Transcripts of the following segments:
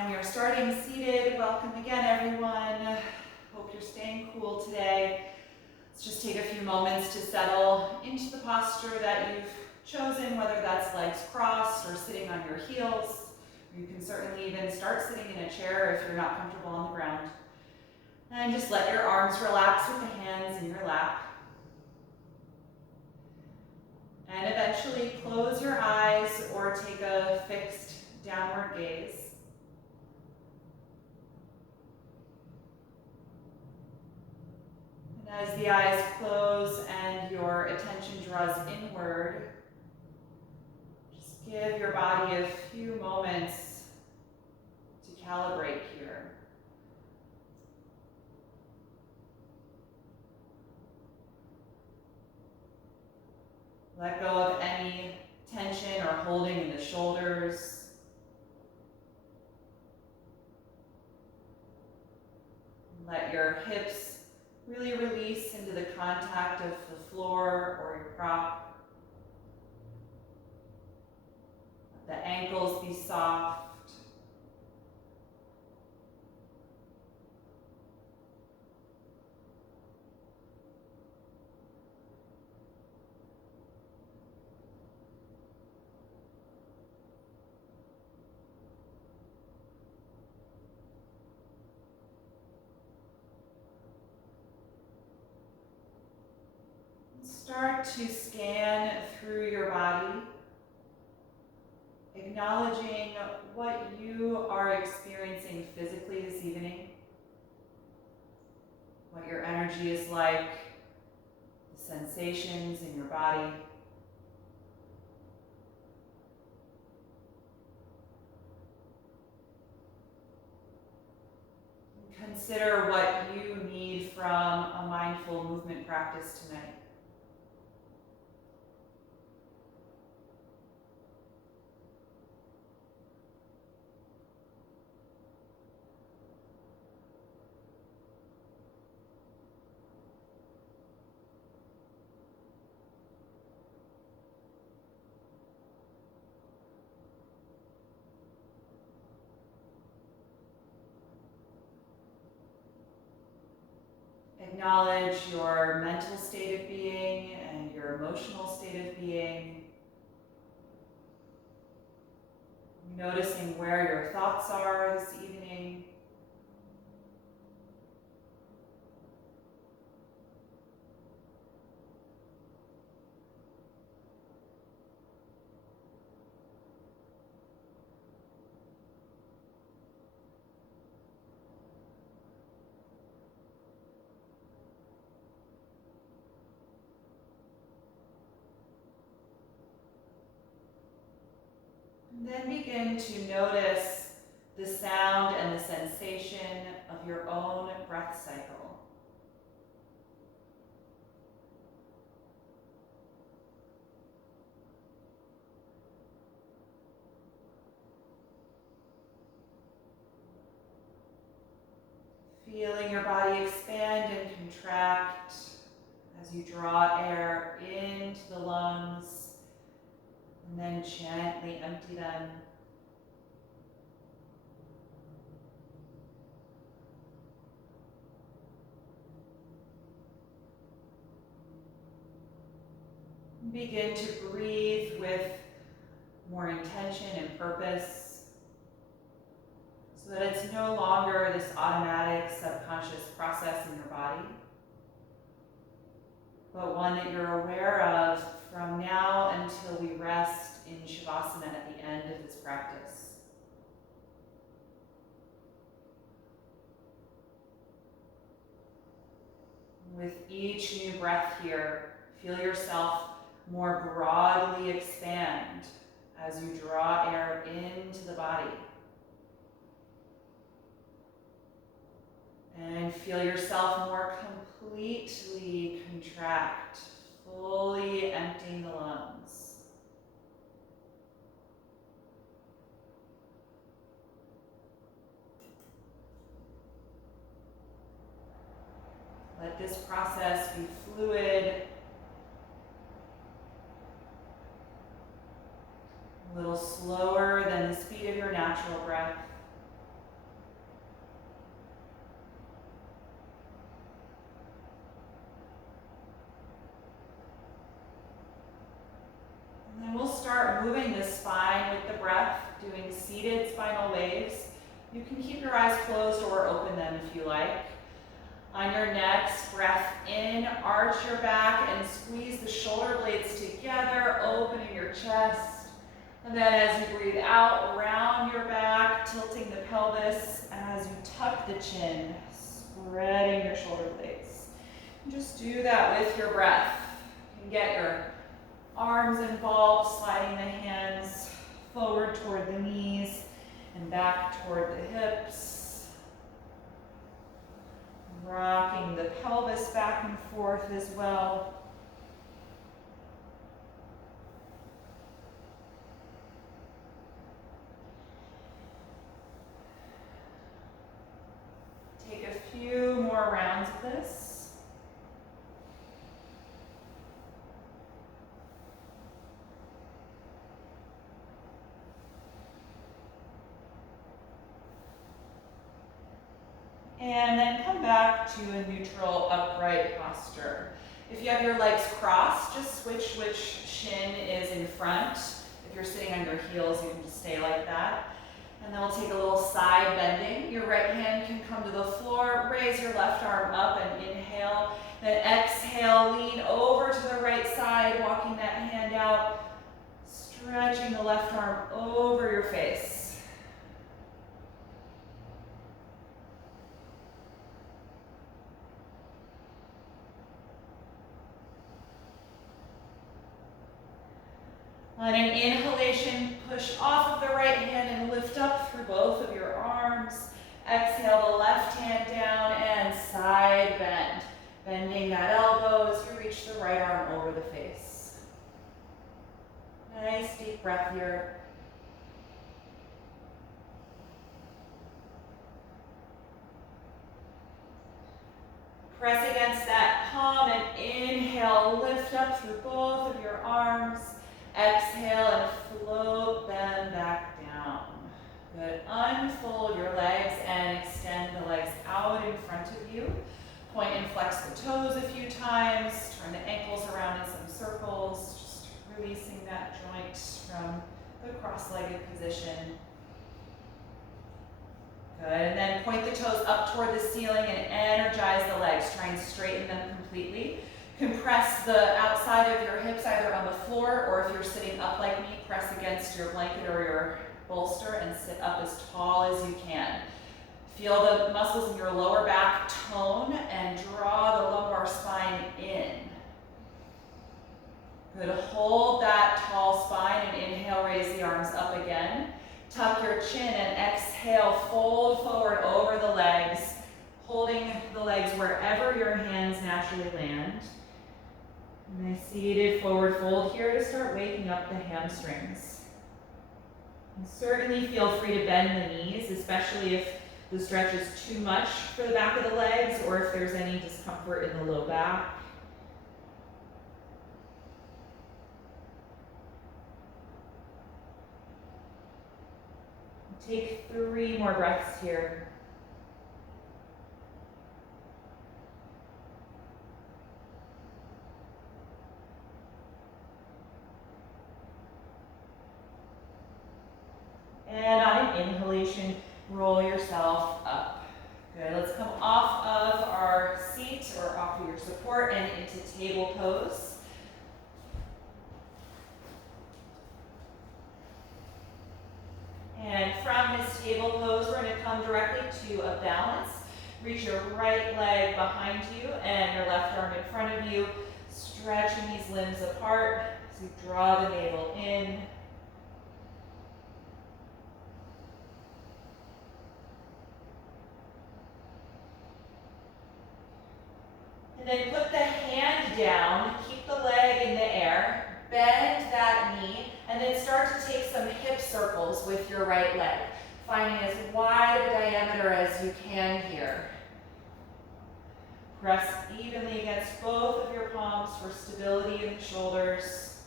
And we are starting seated. Welcome again, everyone. Hope you're staying cool today. Let's just take a few moments to settle into the posture that you've chosen, whether that's legs crossed or sitting on your heels. You can certainly even start sitting in a chair if you're not comfortable on the ground. And just let your arms relax with the hands in your lap. And eventually close your eyes or take a fixed downward gaze. And as the eyes close and your attention draws inward, just give your body a few moments to calibrate here. Let go of any tension or holding in the shoulders. Let your hips really release into the contact of the floor or your prop. Let the ankles be soft. Start to scan through your body, acknowledging what you are experiencing physically this evening, what your energy is like, the sensations in your body. Consider what you need from a mindful movement practice tonight. Acknowledge your mental state of being and your emotional state of being. Noticing where your thoughts are this evening. And then begin to notice the sound and the sensation of your own breath cycle. Feeling your body expand and contract as you draw air into the lungs and then gently empty them. Begin to breathe with more intention and purpose so that it's no longer this automatic subconscious process in your body, but one that you're aware of from now until we rest in Shavasana at the end of this practice. With each new breath here, feel yourself more broadly expand as you draw air into the body. And feel yourself more completely contract, fully emptying the lungs. Let this process be fluid, a little slower than the speed of your natural breath. the breath, doing seated spinal waves. You can keep your eyes closed or open them if you like. On your next breath in, arch your back and squeeze the shoulder blades together, opening your chest. And then as you breathe out, round your back, tilting the pelvis as you tuck the chin, spreading your shoulder blades. And just do that with your breath. You can get your arms involved, sliding the hands forward toward the knees and back toward the hips. Rocking the pelvis back and forth as well. Take a few more rounds of this. And then come back to a neutral upright posture. If you have your legs crossed, just switch which shin is in front. If you're sitting on your heels, you can just stay like that. And then we'll take a little side bending. Your right hand can come to the floor. Raise your left arm up and inhale. Then exhale, lean over to the right side, walking that hand out, stretching the left arm over your face. On an inhalation, push off of the right hand and lift up through both of your arms. Exhale the left hand down and side bend. Bending that elbow as you reach the right arm over the face. Nice deep breath here. Press against that palm and inhale, lift up through both of your arms. Exhale and float them back down. Good. Unfold your legs and extend the legs out in front of you. Point and flex the toes a few times. Turn the ankles around in some circles. Just releasing that joint from the cross-legged position. Good. And then point the toes up toward the ceiling and energize the legs. Try and straighten them completely. Compress the outside of your hips either on the floor or if you're sitting up like me, press against your blanket or your bolster and sit up as tall as you can. Feel the muscles in your lower back tone and draw the lumbar spine in. Good. Hold that tall spine and inhale, raise the arms up again. Tuck your chin and exhale, fold forward over the legs, holding the legs wherever your hands naturally land. Nice seated forward fold here to start waking up the hamstrings. And certainly feel free to bend the knees, especially if the stretch is too much for the back of the legs or if there's any discomfort in the low back. Take 3 more breaths here. And on an inhalation, roll yourself up. Good, let's come off of our seat or off of your support and into table pose. And from this table pose, we're going to come directly to a balance. Reach your right leg behind you and your left arm in front of you, stretching these limbs apart as you draw the navel in. And then put the hand down, keep the leg in the air, bend that knee, and then start to take some hip circles with your right leg, finding as wide a diameter as you can here. Press evenly against both of your palms for stability in the shoulders.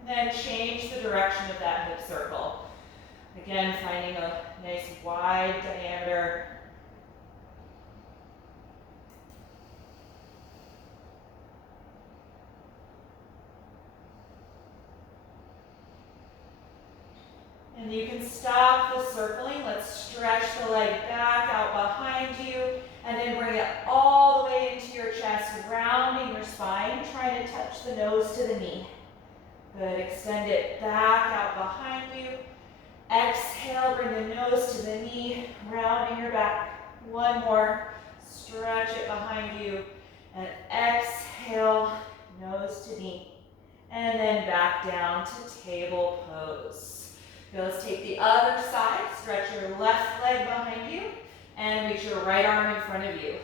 And then change the direction of that hip circle. Again, finding a nice wide diameter. And you can stop the circling. Let's stretch the leg back out behind you, and then bring it all the way into your chest, rounding your spine, trying to touch the nose to the knee. Good, extend it back out behind you. Exhale, bring the nose to the knee, rounding your back. One more, stretch it behind you, and exhale, nose to knee. And then back down to table pose. Okay, let's take the other side, stretch your left leg behind you, and reach your right arm in front of you.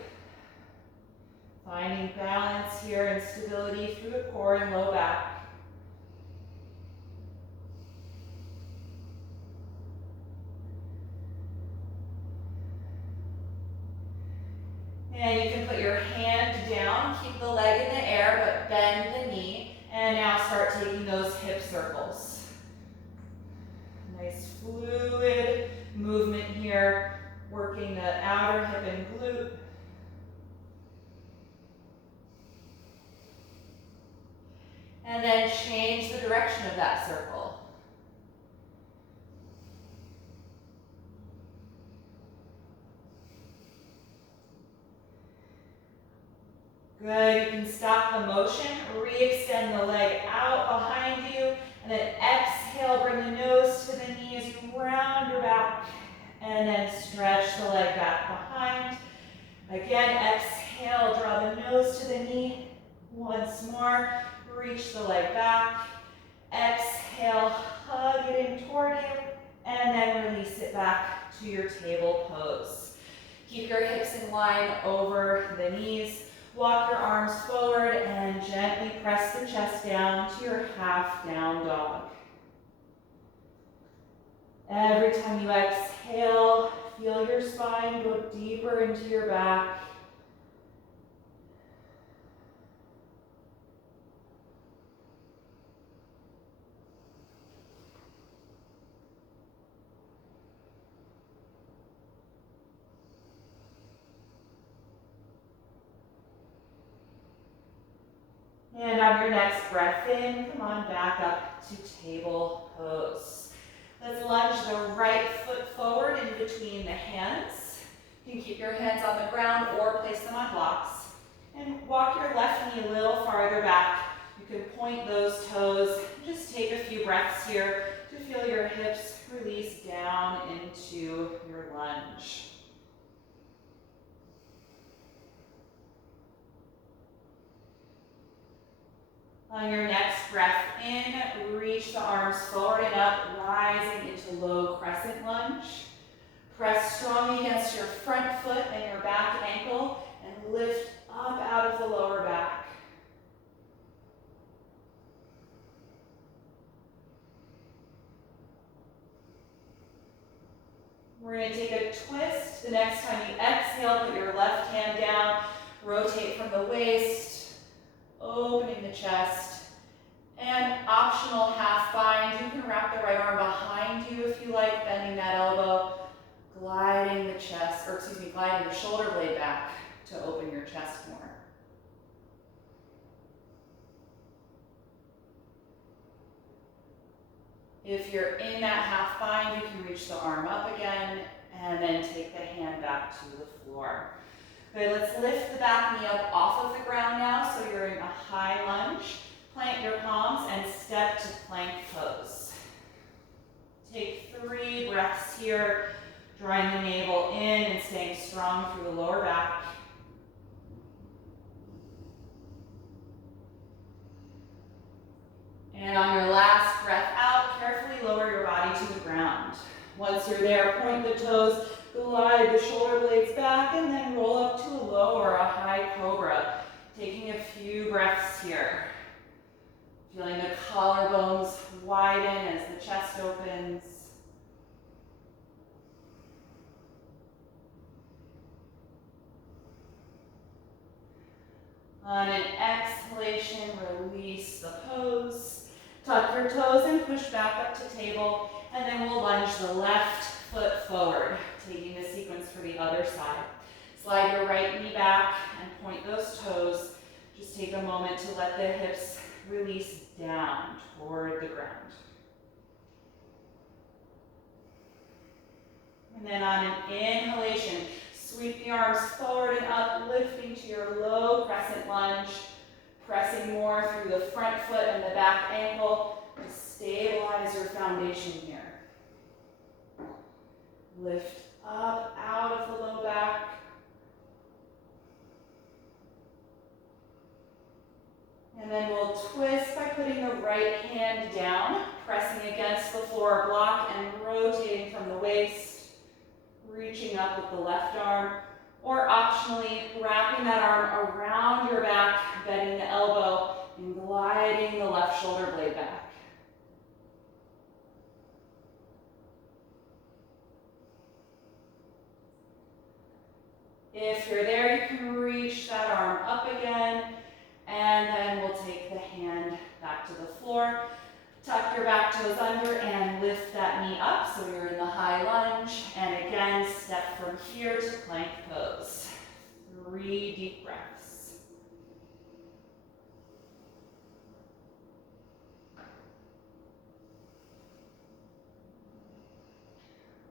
Finding balance here and stability through the core and low back. And you can put your hand down, keep the leg in the air, but bend the knee. And now start taking those hip circles. Nice fluid movement here, working the outer hip and glute. And then change the direction of that circle. Good, you can stop the motion, re-extend the leg out behind you, and then exhale, bring the nose to the knee as you round your back, and then stretch the leg back behind. Again, exhale, draw the nose to the knee. Once more, reach the leg back. Exhale, hug it in toward you, and then release it back to your table pose. Keep your hips in line over the knees. Walk your arms forward and gently press the chest down to your half down dog. Every time you exhale, feel your spine go deeper into your back. And on your next breath in, come on back up to table pose. Let's lunge the right foot forward in between the hands. You can keep your hands on the ground or place them on blocks. And walk your left knee a little farther back. You can point those toes. Just take a few breaths here to feel your hips release down into your lunge. On your next breath in, reach the arms forward and up, rising into low crescent lunge. Press strongly against your front foot and your back and ankle, and lift up out of the lower back. We're going to take a twist. The next time you exhale, put your left hand down, rotate from the waist, opening the chest, and optional half bind. You can wrap the right arm behind you if you like, bending that elbow, gliding the chest, or excuse me, gliding the shoulder blade back to open your chest more. If you're in that half bind, you can reach the arm up again, and then take the hand back to the floor. Good, let's lift the back knee up off of the ground now, so you're in a high lunge. Plant your palms and step to plank pose. Take 3 breaths here, drawing the navel in and staying strong through the lower back. And on your last breath out, carefully lower your body to the ground. Once you're there, point the toes, glide the shoulder blades back, and then roll up to a low or a high cobra. Taking a few breaths here. Feeling the collarbones widen as the chest opens. On an exhalation, release the pose. Tuck your toes and push back up to table, and then we'll lunge the left foot forward, taking the sequence for the other side. Slide your right knee back and point those toes. Just take a moment to let the hips release down toward the ground. And then on an inhalation, sweep the arms forward and up, lifting to your low crescent lunge, pressing more through the front foot and the back ankle to stabilize your foundation here. Lift up out of the low back. And then we'll twist by putting the right hand down, pressing against the floor block and rotating from the waist, reaching up with the left arm, or optionally wrapping that arm around your back, bending the elbow, and gliding the left shoulder blade back. If you're there, you can reach that arm up again, and then we'll take the hand back to the floor. Tuck your back toes under and lift that knee up so you're in the high lunge. And again, step from here to plank pose. 3 deep breaths.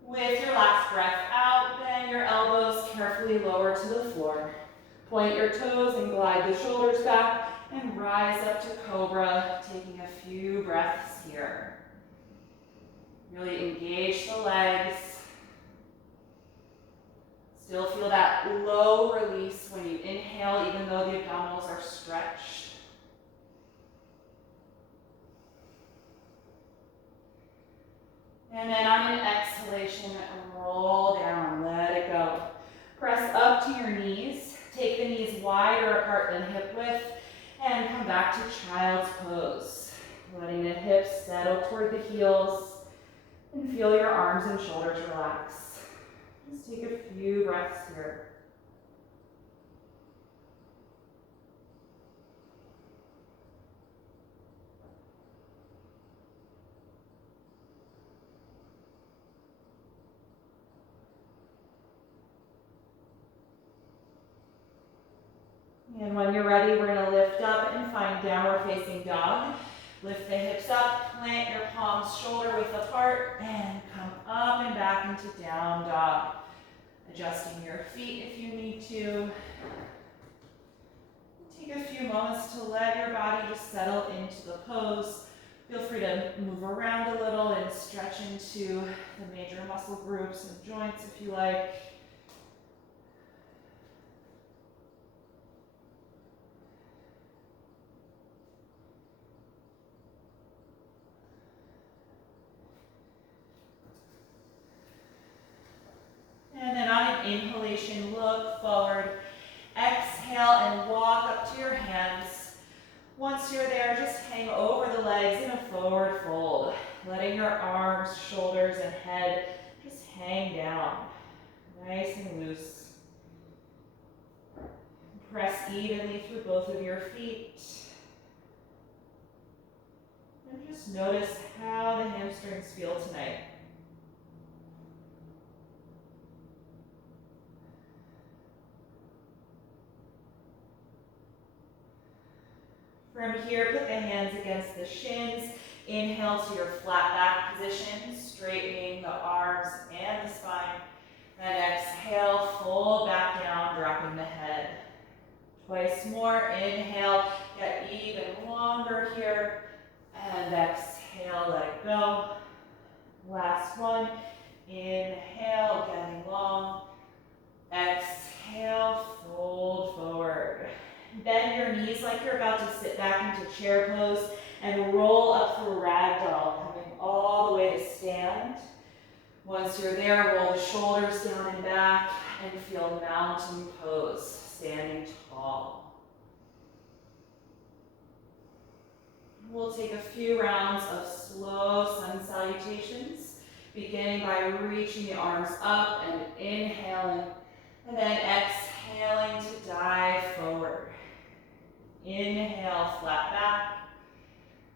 With your last breath out, bend your elbows carefully lower to the floor. Point your toes and glide the shoulders back and rise up to cobra, taking a few breaths here. Really engage the legs. Still feel that low release when you inhale, even though the abdominals are stretched. And then on an exhalation, roll down, let it go. Press up to your knees. Take the knees wider apart than hip width and come back to child's pose. Letting the hips settle toward the heels and feel your arms and shoulders relax. Just take a few breaths here. And when you're ready, we're going to lift up and find downward facing dog. Lift the hips up, plant your palms shoulder width apart, and come up and back into down dog. Adjusting your feet if you need to. Take a few moments to let your body just settle into the pose. Feel free to move around a little and stretch into the major muscle groups and joints if you like. And then on an inhalation, look forward. Exhale and walk up to your hands. Once you're there, just hang over the legs in a forward fold, letting your arms, shoulders, and head just hang down, nice and loose. Press evenly through both of your feet. And just notice how the hamstrings feel tonight. From here, put the hands against the shins. Inhale to your flat back position, straightening the arms and the spine. And exhale, fold back down, dropping the head. Twice more, inhale, get even longer here. And exhale, let it go. Last one, inhale, getting long. Exhale, fold forward. Bend your knees like you're about to sit back into chair pose and roll up through ragdoll, coming all the way to stand. Once you're there, roll the shoulders down and back and feel mountain pose, standing tall. We'll take a few rounds of slow sun salutations, beginning by reaching the arms up and inhaling, and then exhaling to dive forward. Inhale, flat back.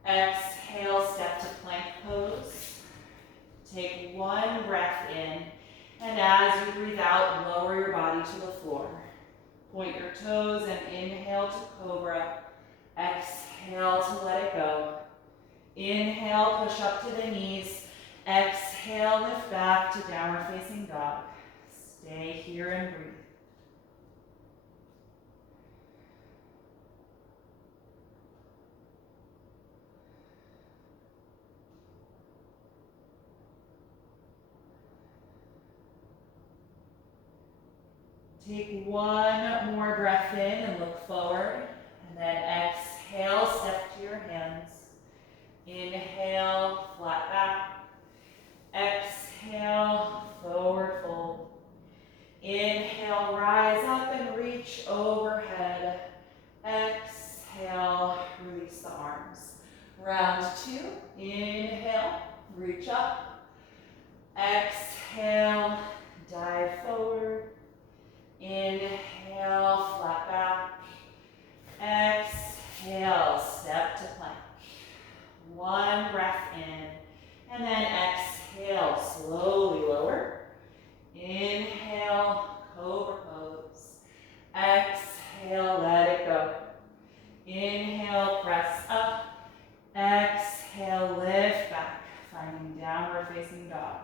Exhale, step to plank pose. Take one breath in, and as you breathe out, lower your body to the floor. Point your toes and inhale to cobra. Exhale to let it go. Inhale, push up to the knees. Exhale, lift back to downward facing dog. Stay here and breathe. Take one more breath in and look forward. And then exhale, step to your hands. Inhale, flat back. Exhale, forward fold. Inhale, rise up and reach overhead. Exhale, release the arms. Round two, inhale, reach up. Exhale, dive forward. Inhale, flat back. Exhale, step to plank. One breath in, and then exhale, slowly lower. Inhale, cobra pose. Exhale, let it go. Inhale, press up. Exhale, lift back, finding downward facing dog.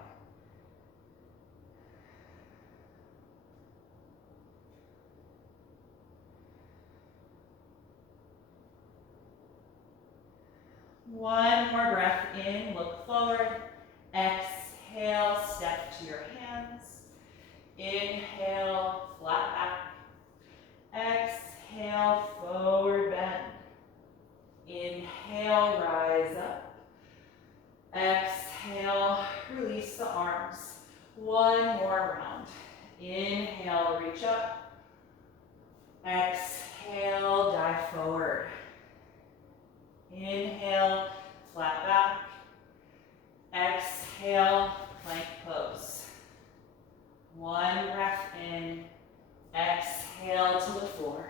One more breath in, look forward. Exhale, step to your hands. Inhale, flat back. Exhale, forward bend. Inhale, rise up. Exhale, release the arms. One more round. Inhale, reach up. Exhale, dive forward. Inhale, flat back. Exhale, plank pose. One breath in. Exhale to the floor.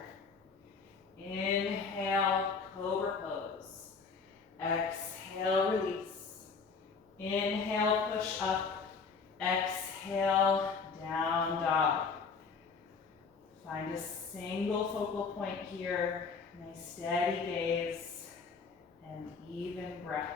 Inhale, cobra pose. Exhale, release. Inhale, push up. Exhale, down dog. Find a single focal point here. Nice steady gaze. And even breath.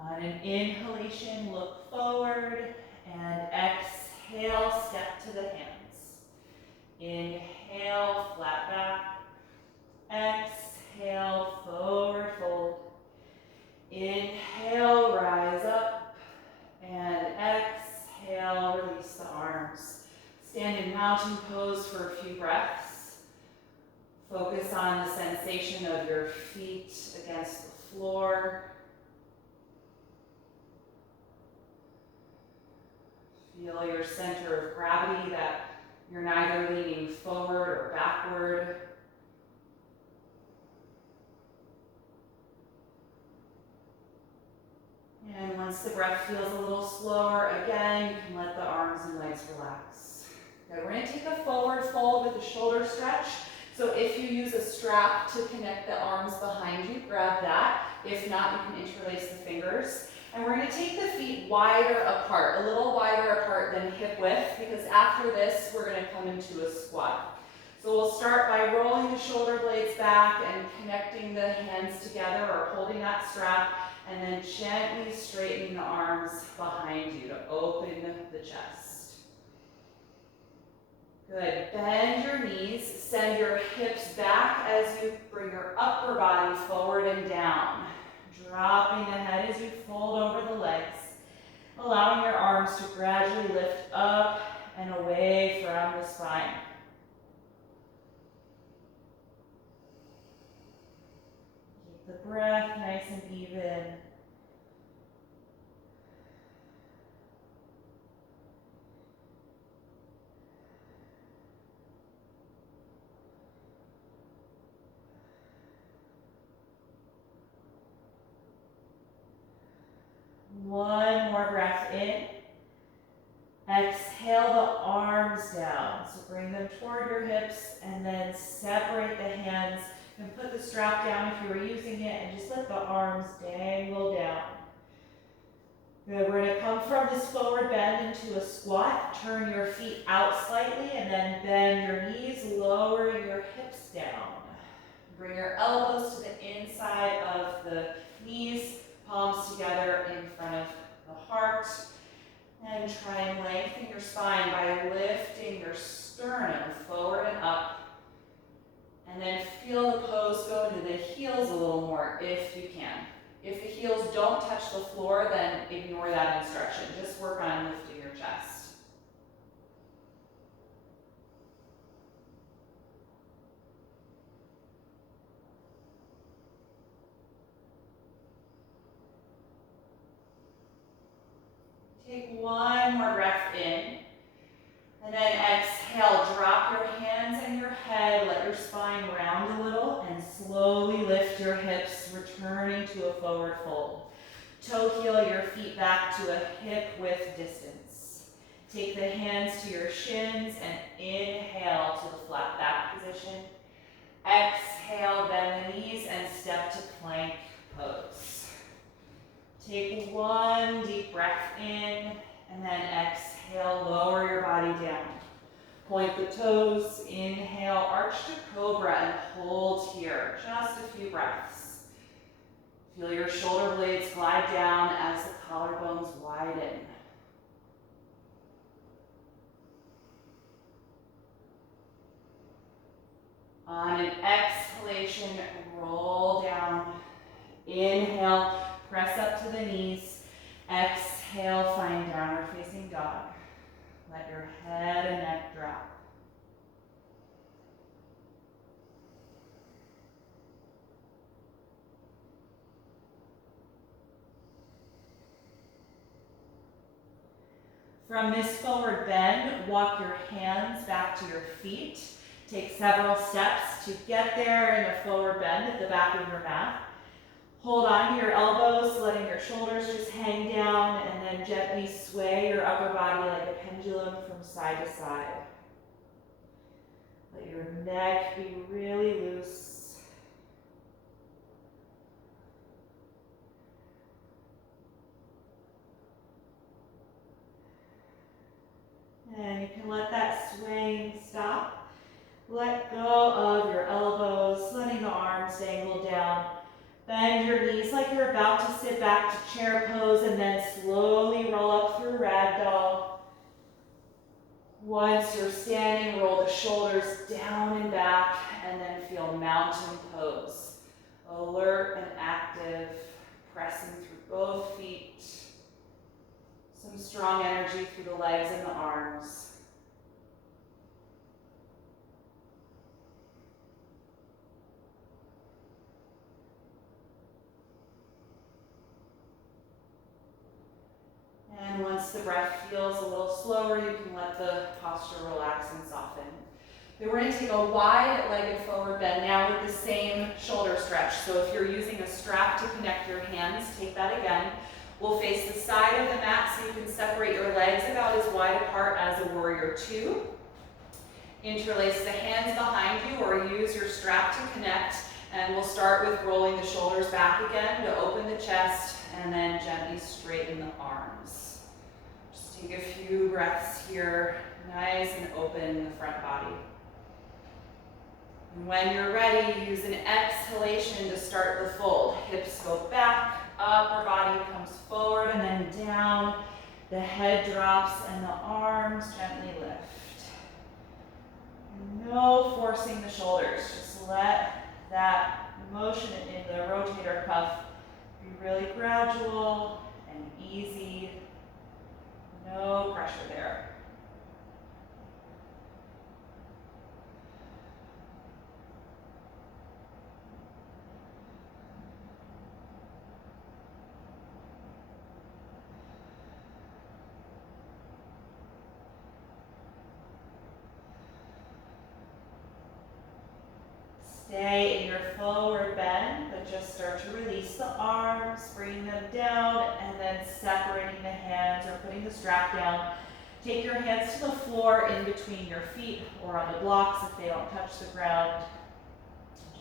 On an inhalation, look forward, and exhale, step to the hands. Inhale, flat back. Exhale, forward fold. Inhale, rise up, and exhale, release the arms. Stand in mountain pose for a few breaths. Focus on the sensation of your feet against the floor. Feel your center of gravity, that you're neither leaning forward or backward. And once the breath feels a little slower, again, you can let the arms and legs relax. Okay, we're going to take a forward fold with a shoulder stretch. So if you use a strap to connect the arms behind you, grab that. If not, you can interlace the fingers. And we're going to take the feet wider apart, a little wider apart than hip width, because after this, we're going to come into a squat. So we'll start by rolling the shoulder blades back and connecting the hands together or holding that strap, and then gently straightening the arms behind you to open the chest. Good. Bend your knees, send your hips back as you bring your upper body forward and down. Dropping the head as you fold over the legs, allowing your arms to gradually lift up and away from the spine. Keep the breath nice and even. One more breath in. Exhale the arms down. So bring them toward your hips and then separate the hands and put the strap down if you were using it, and just let the arms dangle down. Good, we're gonna come from this forward bend into a squat. Turn your feet out slightly and then bend your knees, lower your hips down. Bring your elbows to the inside of the knees, palms together in front of the heart. And try and lengthen your spine by lifting your sternum forward and up. And then feel the pose go into the heels a little more if you can. If the heels don't touch the floor, then ignore that instruction. Just work on lifting your chest. Take one more breath in. And then exhale, drop your hands and your head, let your spine round a little, and slowly lift your hips, returning to a forward fold. Toe heel your feet back to a hip width distance. Take the hands to your shins and inhale to the flat back position. Exhale, bend the knees and step to plank pose. Take one deep breath in, and then exhale, lower your body down. Point the toes, inhale, arch to cobra and hold here. Just a few breaths. Feel your shoulder blades glide down as the collarbones widen. On an exhalation, roll down. Inhale, press up to the knees. Exhale, find downward facing dog. Let your head and neck drop. From this forward bend, walk your hands back to your feet. Take several steps to get there in a forward bend at the back of your mat. Hold on to your elbows, letting your shoulders just hang down, and then gently sway your upper body like a pendulum from side to side. Let your neck be really loose. And you can let that swaying stop. Let go of your elbows, letting the arms dangle down. Bend your knees like you're about to sit back to chair pose, and then slowly roll up through ragdoll. Once you're standing, roll the shoulders down and back, and then feel mountain pose. Alert and active, pressing through both feet. Some strong energy through the legs and the arms. And once the breath feels a little slower, you can let the posture relax and soften. Then we're going to take a wide-legged forward bend now with the same shoulder stretch. So if you're using a strap to connect your hands, take that again. We'll face the side of the mat so you can separate your legs about as wide apart as a warrior two. Interlace the hands behind you or use your strap to connect. And we'll start with rolling the shoulders back again to open the chest and then gently straighten the arms. Just take a few breaths here, nice and open in the front body. And when you're ready, use an exhalation to start the fold. Hips go back, upper body comes forward and then down. The head drops and the arms gently lift. No forcing the shoulders, just let that motion in the rotator cuff be really gradual and easy. No pressure there. Stay in your forward bend, but just start to release the arms, bringing them down, and then separating the hands or putting the strap down. Take your hands to the floor in between your feet or on the blocks if they don't touch the ground.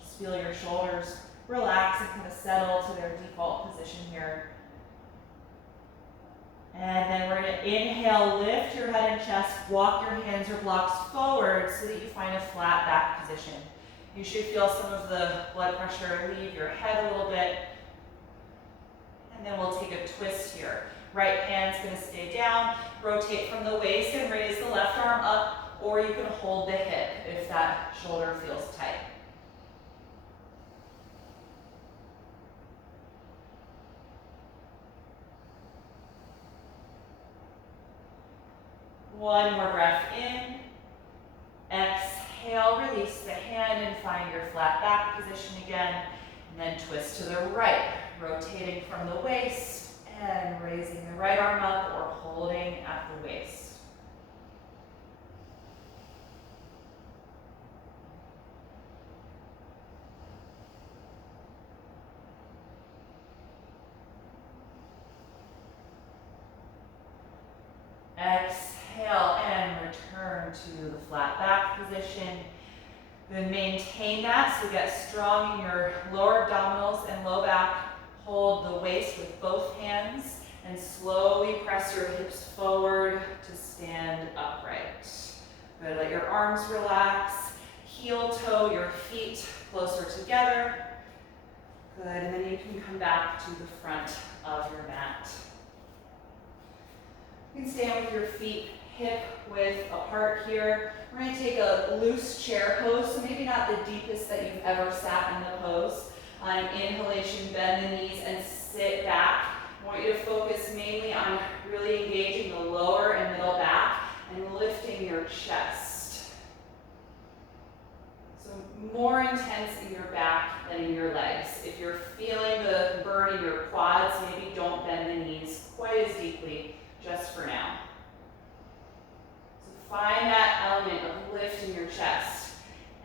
Just feel your shoulders relax and kind of settle to their default position here. And then we're going to inhale, lift your head and chest, walk your hands or blocks forward so that you find a flat back position. You should feel some of the blood pressure leave your head a little bit. And then we'll take a twist here. Right hand's going to stay down, rotate from the waist and raise the left arm up, or you can hold the hip if that shoulder feels tight. One more breath in. Exhale, release the hand and find your flat back position again. And then twist to the right, rotating from the waist and raising the right arm up or holding at the waist. Exhale and return to the flat back position. Then maintain that, so get strong in your lower abdominals and low back. Hold the waist with both hands and slowly press your hips forward to stand upright. Good, let your arms relax. Heel toe your feet closer together. Good, and then you can come back to the front of your mat. You can stand with your feet hip width apart here. We're going to take a loose chair pose, so maybe not the deepest that you've ever sat in the pose. Inhalation, bend the knees and sit back. I want you to focus mainly on really engaging the lower and middle back and lifting your chest. So more intense in your back than in your legs. If you're feeling the burn in your quads, maybe don't bend the knees quite as deeply, just for now. So find that element of lift in your chest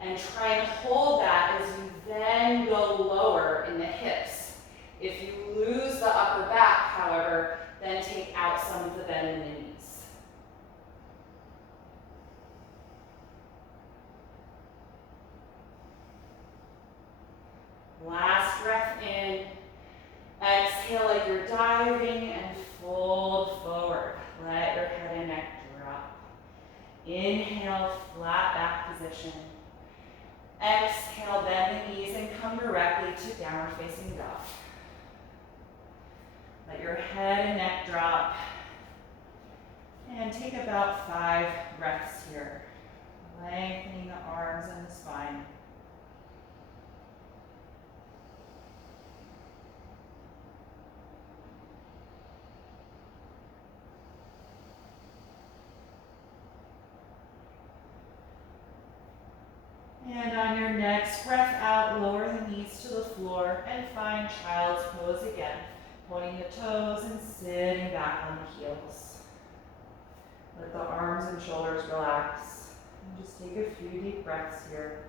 and try and hold that as you then go lower in the hips. If you lose the upper back, however, then take out some of the bend in the knees. Last breath in. Exhale like you're diving and fold forward. Let your head and neck drop. Inhale, flat back position. Exhale, bend the knees and come directly to downward facing dog. Let your head and neck drop. And take about 5 breaths here. Lengthening the arms and the spine. And on your next breath out, lower the knees to the floor and find child's pose again. Pointing the toes and sitting back on the heels. Let the arms and shoulders relax. And just take a few deep breaths here.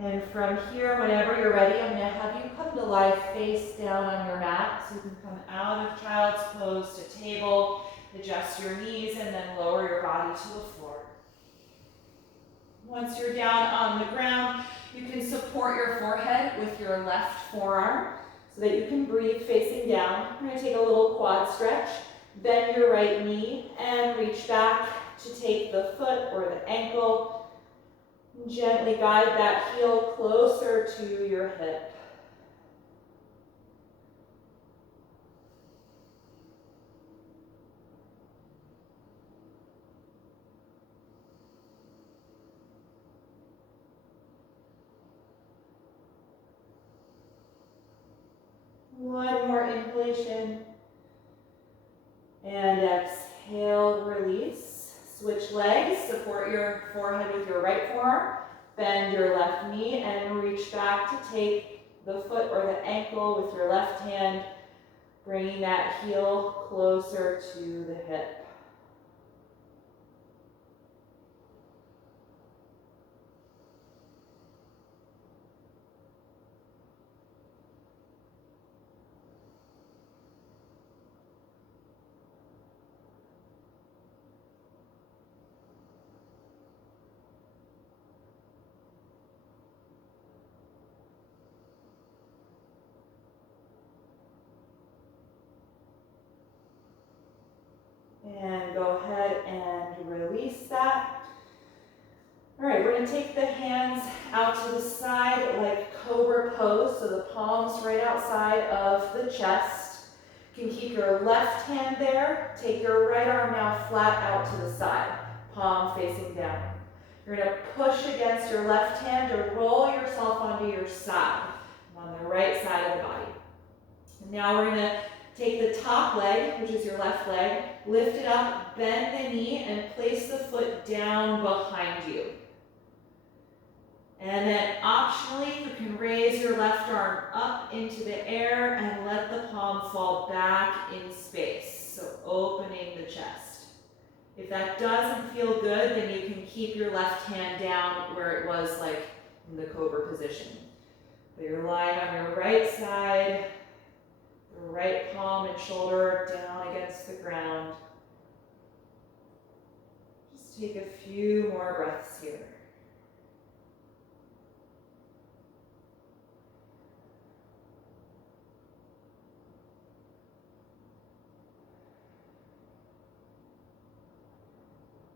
And from here, whenever you're ready, I'm going to have you come to lie face down on your mat. So you can come out of child's pose to table, adjust your knees, and then lower your body to the floor. Once you're down on the ground, you can support your forehead with your left forearm so that you can breathe facing down. We're going to take a little quad stretch. Bend your right knee and reach back to take the foot or the ankle. Gently guide that heel closer to your hip. One more inhalation. And exhale, release. Switch legs, support your forehead with your right forearm, bend your left knee and reach back to take the foot or the ankle with your left hand. Bringing that heel closer to the hip. And go ahead and release that. All right, we're gonna take the hands out to the side like cobra pose, so the palms right outside of the chest. You can keep your left hand there. Take your right arm now flat out to the side, palm facing down. You're gonna push against your left hand or roll yourself onto your side, on the right side of the body. And now we're gonna take the top leg, which is your left leg, lift it up, bend the knee, and place the foot down behind you. And then optionally, you can raise your left arm up into the air and let the palm fall back in space, so opening the chest. If that doesn't feel good, then you can keep your left hand down where it was like in the cobra position. But you're lying on your right side, your right palm and shoulder down against the ground. Just take a few more breaths here.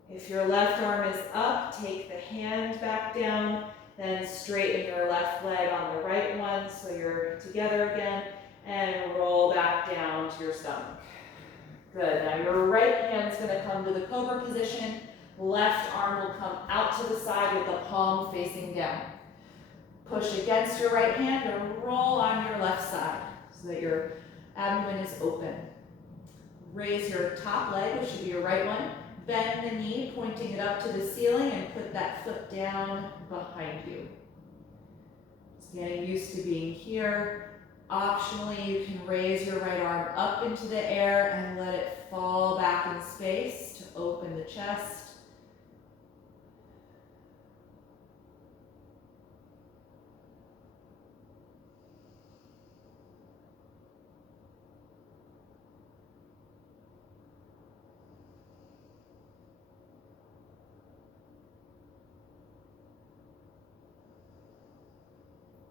If your left arm is up, take the hand back down, then straighten your left leg on the right one so you're together again, and roll back down to your stomach. Good, now your right hand's gonna come to the cobra position, left arm will come out to the side with the palm facing down. Push against your right hand and roll on your left side so that your abdomen is open. Raise your top leg, which should be your right one. Bend the knee, pointing it up to the ceiling, and put that foot down behind you. Just getting used to being here. Optionally, you can raise your right arm up into the air and let it fall back in space to open the chest.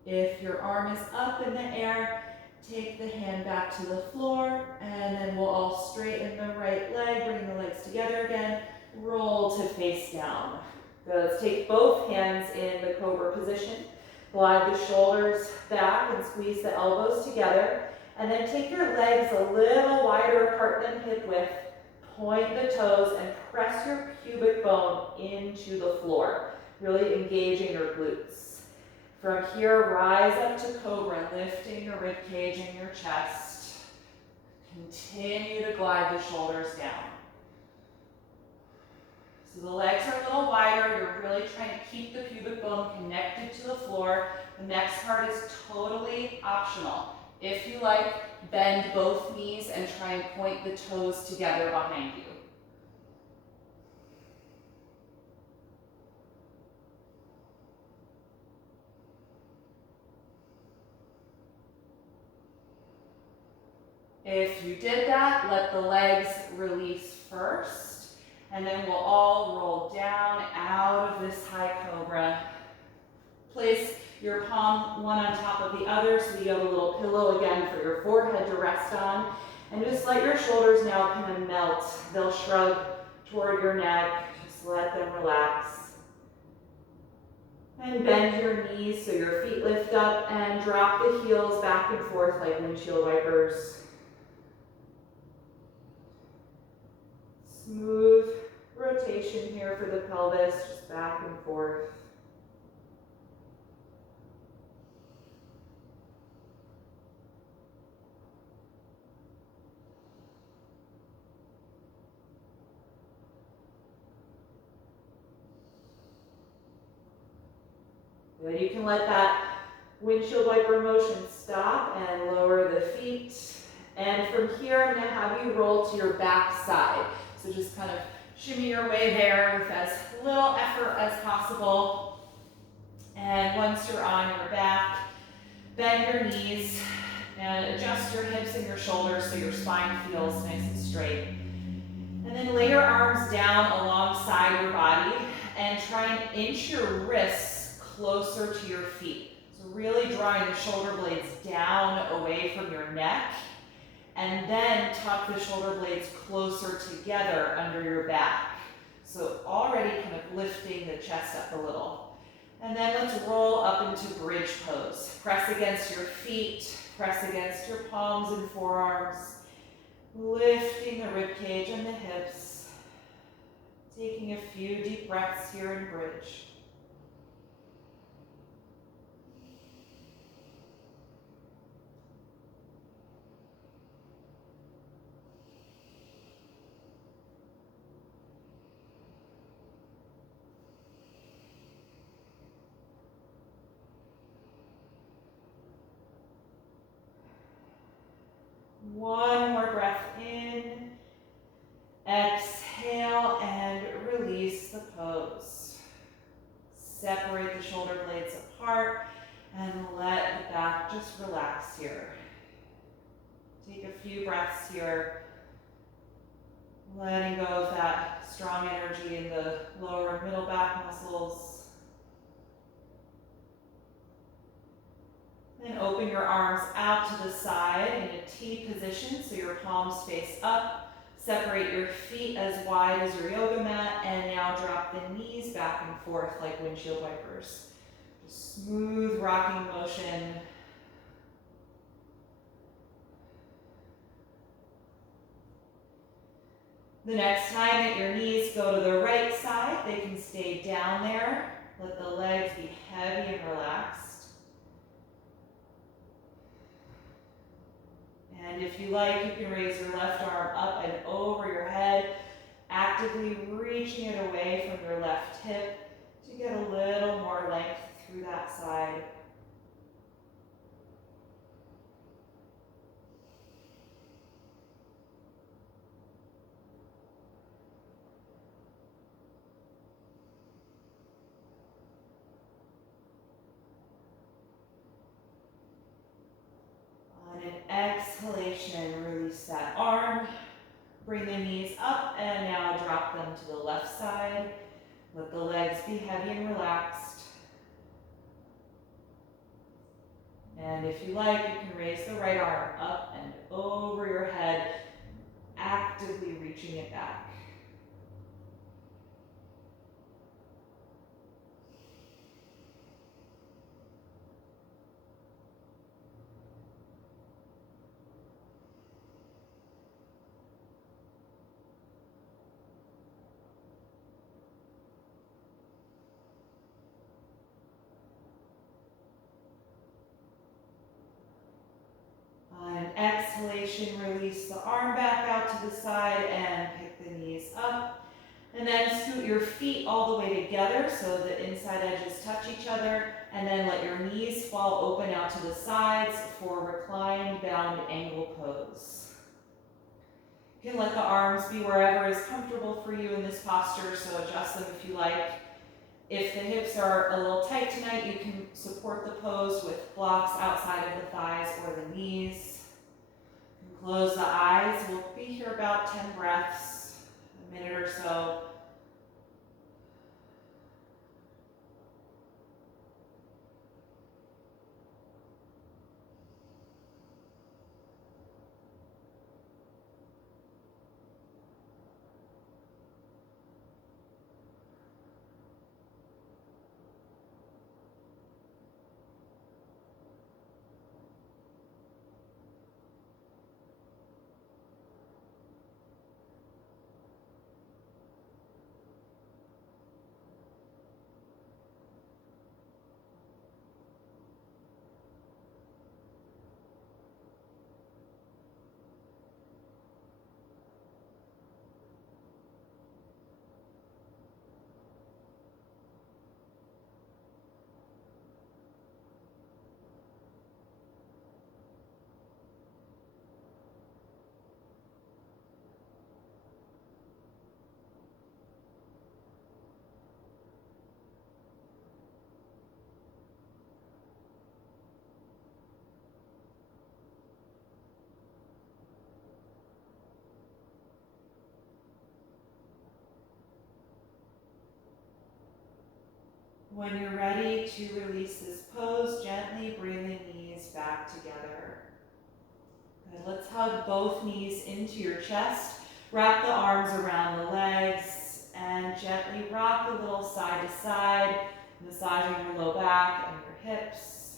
If your arm is up in the air, take the hand back to the floor, and then we'll all straighten the right leg, bring the legs together again, roll to face down. Good. Let's take both hands in the cobra position. Glide the shoulders back and squeeze the elbows together, and then take your legs a little wider apart than hip width, point the toes, and press your pubic bone into the floor, really engaging your glutes. From here, rise up to cobra, lifting your rib cage and your chest. Continue to glide the shoulders down. So the legs are a little wider. You're really trying to keep the pubic bone connected to the floor. The next part is totally optional. If you like, bend both knees and try and point the toes together behind you. If you did that, let the legs release first, and then we'll all roll down out of this high cobra. Place your palm one on top of the other so you have a little pillow again for your forehead to rest on, and just let your shoulders now kind of melt. They'll shrug toward your neck, just let them relax. And bend your knees so your feet lift up, and drop the heels back and forth like windshield wipers. Smooth rotation here for the pelvis, just back and forth. Good. You can let that windshield wiper motion stop and lower the feet And from here, I'm gonna have you roll to your back side. So just kind of shimmy your way there with as little effort as possible. And once you're on your back, bend your knees and adjust your hips and your shoulders so your spine feels nice and straight. And then lay your arms down alongside your body and try and inch your wrists closer to your feet. So really drawing the shoulder blades down away from your neck, and then tuck the shoulder blades closer together under your back. So already kind of lifting the chest up a little. And then let's roll up into bridge pose. Press against your feet, press against your palms and forearms, lifting the rib cage and the hips. Taking a few deep breaths here in bridge. One more breath in. Exhale and release the pose. Separate the shoulder blades apart and let the back just relax here. Take a few breaths here, letting go of that strong energy in the lower and middle back muscles. Then open your arms out to the side in a T position, so your palms face up. Separate your feet as wide as your yoga mat, and now drop the knees back and forth like windshield wipers. Just smooth rocking motion. The next time that your knees go to the right side, they can stay down there. Let the legs be heavy and relaxed. And if you like, you can raise your left arm up and over your head, actively reaching it away from your left hip to get a little more length through that side. On an exhalation, release that arm. Bring the knees up and now drop them to the left side. Let the legs be heavy and relaxed. And if you like, you can raise the right arm up and over your head, actively reaching it back. On an exhalation, release the arm back out to the side and pick the knees up. And then scoot your feet all the way together so the inside edges touch each other. And then let your knees fall open out to the sides for reclined bound angle pose. You can let the arms be wherever is comfortable for you in this posture, so adjust them if you like. If the hips are a little tight tonight, you can support the pose with blocks outside of the thighs or the knees. You can close the eyes. We'll be here about 10 breaths, a minute or so. When you're ready to release this pose, gently bring the knees back together. Good. Let's hug both knees into your chest. Wrap the arms around the legs and gently rock a little side to side, massaging your low back and your hips.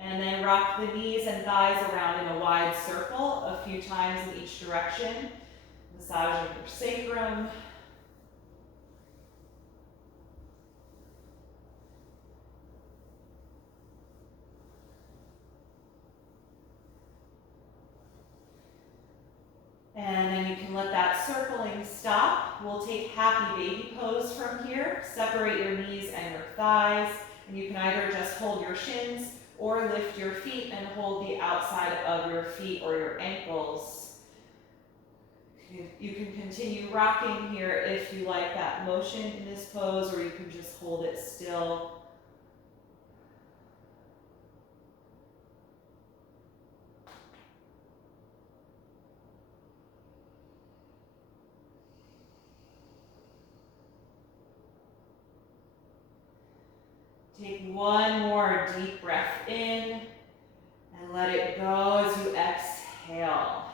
And then rock the knees and thighs around in a wide circle a few times in each direction. Massaging your sacrum. And then you can let that circling stop. We'll take happy baby pose from here. Separate your knees and your thighs. And you can either just hold your shins or lift your feet and hold the outside of your feet or your ankles. You can continue rocking here if you like that motion in this pose, or you can just hold it still. Take one more deep breath in and let it go as you exhale.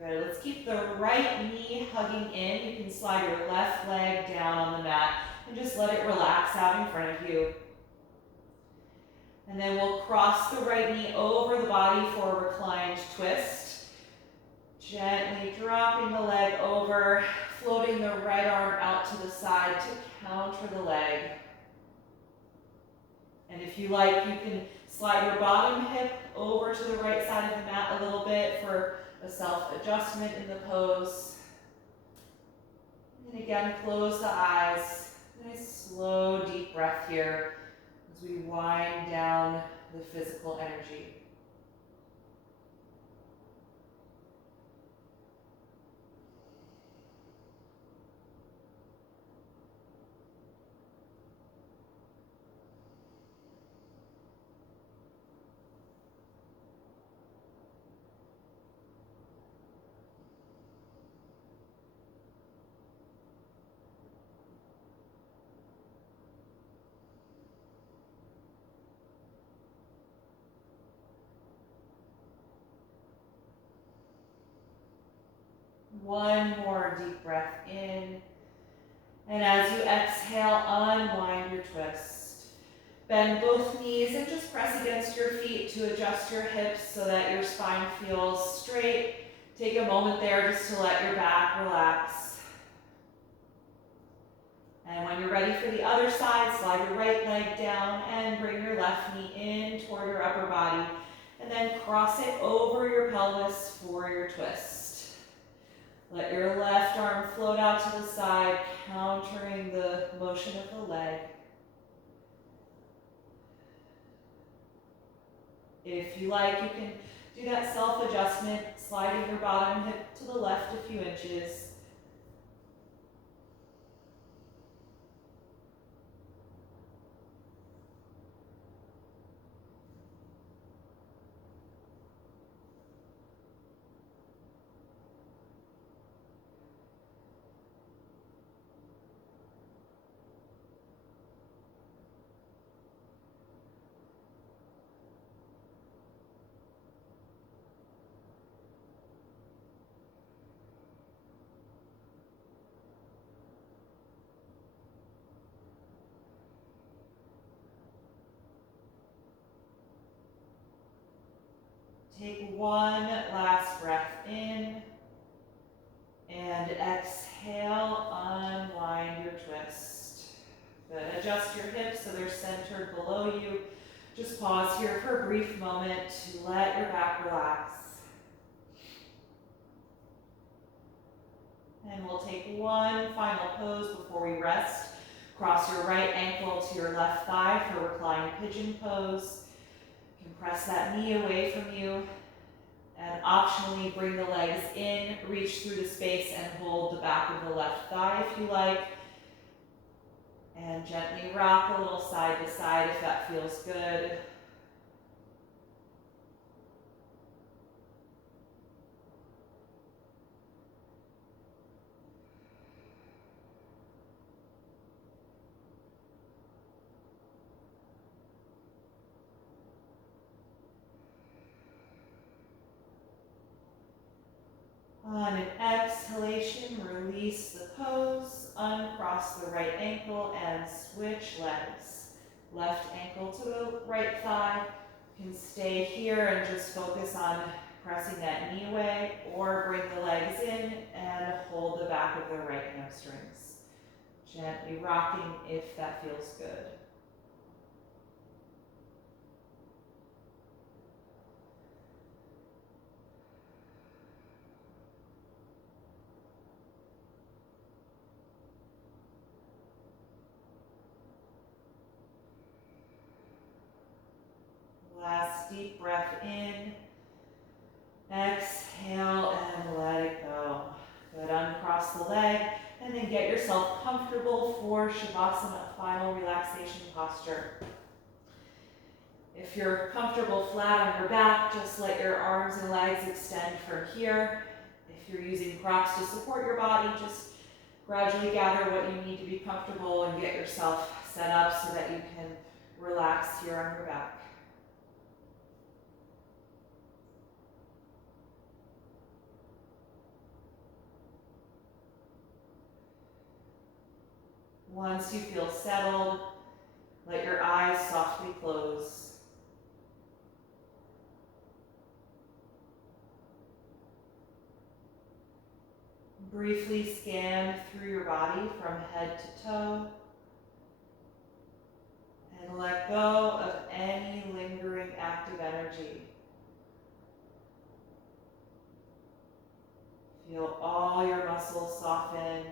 Good. Let's keep the right knee hugging in. You can slide your left leg down on the mat and just let it relax out in front of you. And then we'll cross the right knee over the body for a reclined twist. Gently dropping the leg over, floating the right arm out to the side to counter the leg. And if you like, you can slide your bottom hip over to the right side of the mat a little bit for a self-adjustment in the pose. And again, close the eyes. Nice, slow, deep breath here as we wind down the physical energy. One more deep breath in. And as you exhale, unwind your twist. Bend both knees and just press against your feet to adjust your hips so that your spine feels straight. Take a moment there just to let your back relax. And when you're ready for the other side, slide your right leg down and bring your left knee in toward your upper body. And then cross it over your pelvis for your twist. Let your left arm float out to the side, countering the motion of the leg. If you like, you can do that self-adjustment, sliding your bottom hip to the left a few inches. Take one last breath in, and exhale, unwind your twist. Good. Adjust your hips so they're centered below you. Just pause here for a brief moment to let your back relax. And we'll take one final pose before we rest. Cross your right ankle to your left thigh for reclined pigeon pose. You can press that knee away from you and optionally bring the legs in, reach through the space and hold the back of the left thigh if you like. And gently rock a little side to side if that feels good. an exhalation, release the pose, uncross the right ankle and switch legs. Left ankle to the right thigh. You can stay here and just focus on pressing that knee away, or bring the legs in and hold the back of the right hamstrings. Gently rocking if that feels good. Last deep breath in. Exhale and let it go. Good, uncross the leg and then get yourself comfortable for Shavasana, final relaxation posture. If you're comfortable flat on your back, just let your arms and legs extend from here. If you're using props to support your body, just gradually gather what you need to be comfortable and get yourself set up so that you can relax here on your back. Once you feel settled, let your eyes softly close. Briefly scan through your body from head to toe and let go of any lingering active energy. Feel all your muscles soften.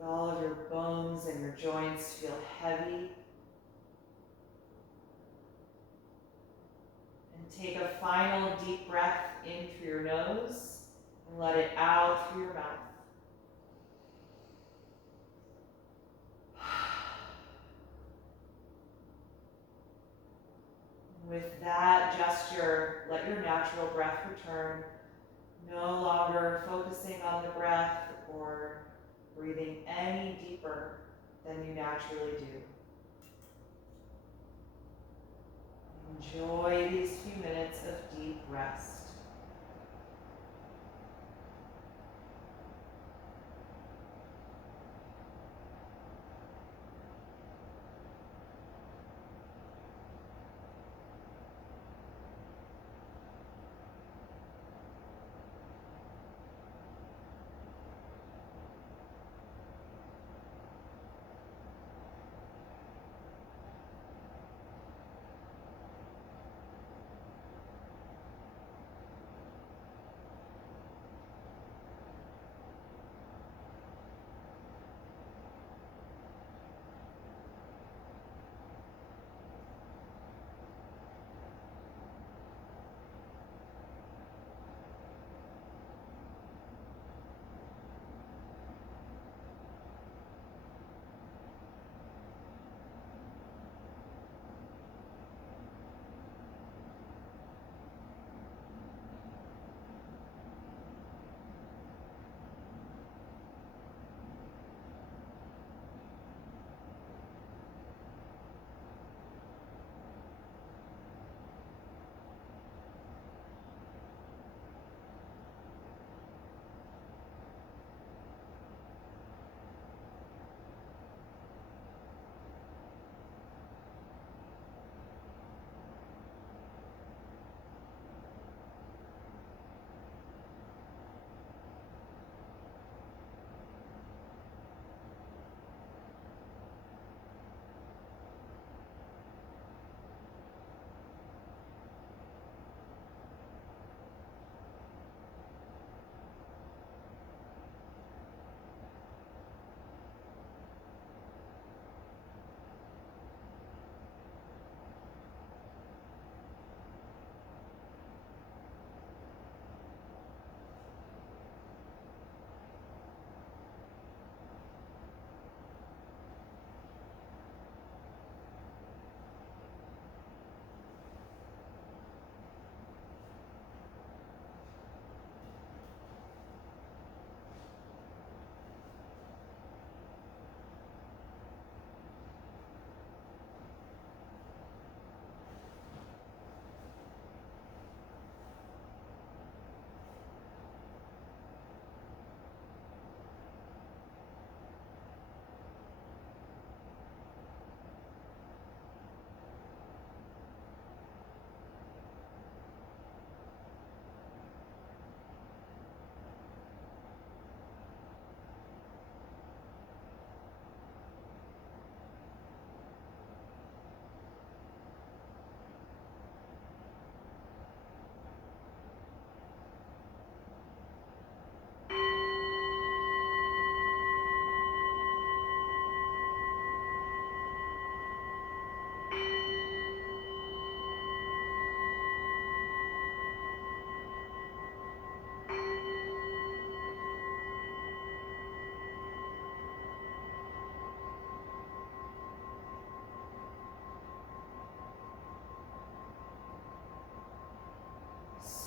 Let all of your bones and your joints feel heavy. And take a final deep breath in through your nose and let it out through your mouth. With that gesture, let your natural breath return, no longer focusing on the breath or breathing any deeper than you naturally do. Enjoy these few minutes of deep rest.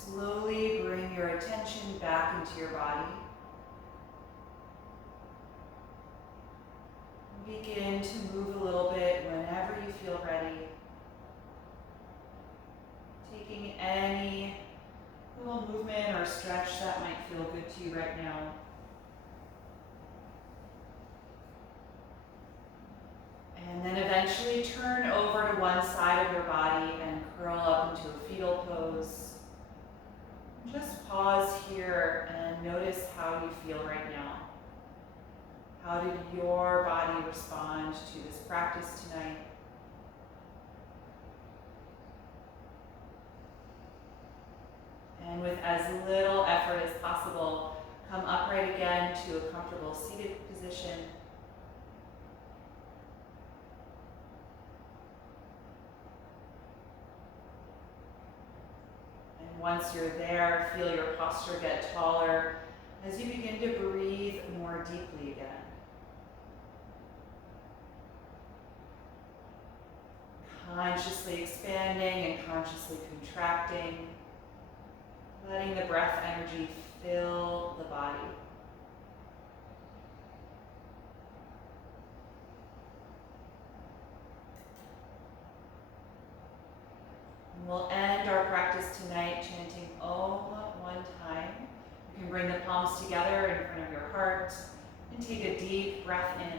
slowly bring your attention back into your body. Begin to move a little bit whenever you feel ready. Taking any little movement or stretch that might feel good to you right now. And then eventually turn over to one side of your body and curl up into a fetal pose. Just pause here and notice how you feel right now. How did your body respond to this practice tonight? And with as little effort as possible, come upright again to a comfortable seated position. And once you're there, feel your posture get taller as you begin to breathe more deeply again. Consciously expanding and consciously contracting, letting the breath energy fill the body. And we'll end our practice tonight chanting Om one time. You can bring the palms together in front of your heart and take a deep breath in.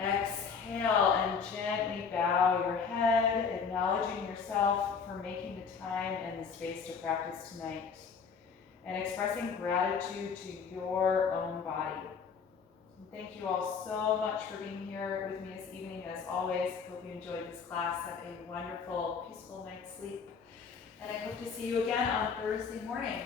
Exhale and gently bow your head, acknowledging yourself for making the time and the space to practice tonight, and expressing gratitude to your own body. Thank you all so much for being here with me this evening. As always, hope you enjoyed this class. Have a wonderful, peaceful night's sleep. And I hope to see you again on Thursday morning.